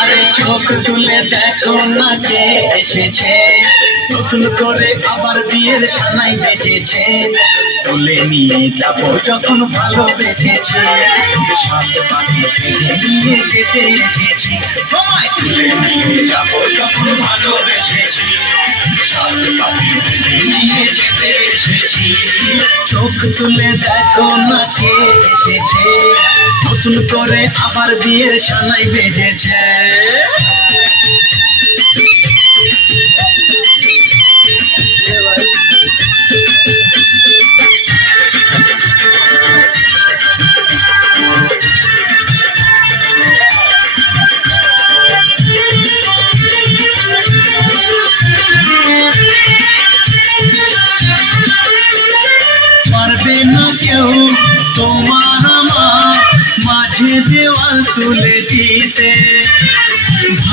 আরে চোখ তুলে দেখো না কে এসেছে। নতুন করে আবার বিয়ের সানাই বেজেছে তুলে নিয়ে যখন ভালোবেসেছে। সাত ফিরে নিয়ে যেতে এসেছি। তুলে নিয়ে যখন ভালোবেসেছি। নিয়ে যেতে এসেছি। চোখ তুলে দেখো না কে এসেছে। নতুন করে আবার বিয়ের সানাই বেজেছে পারবে না কেউ তোমার আমার মাঝে দেওয়াল তুলে দিতে।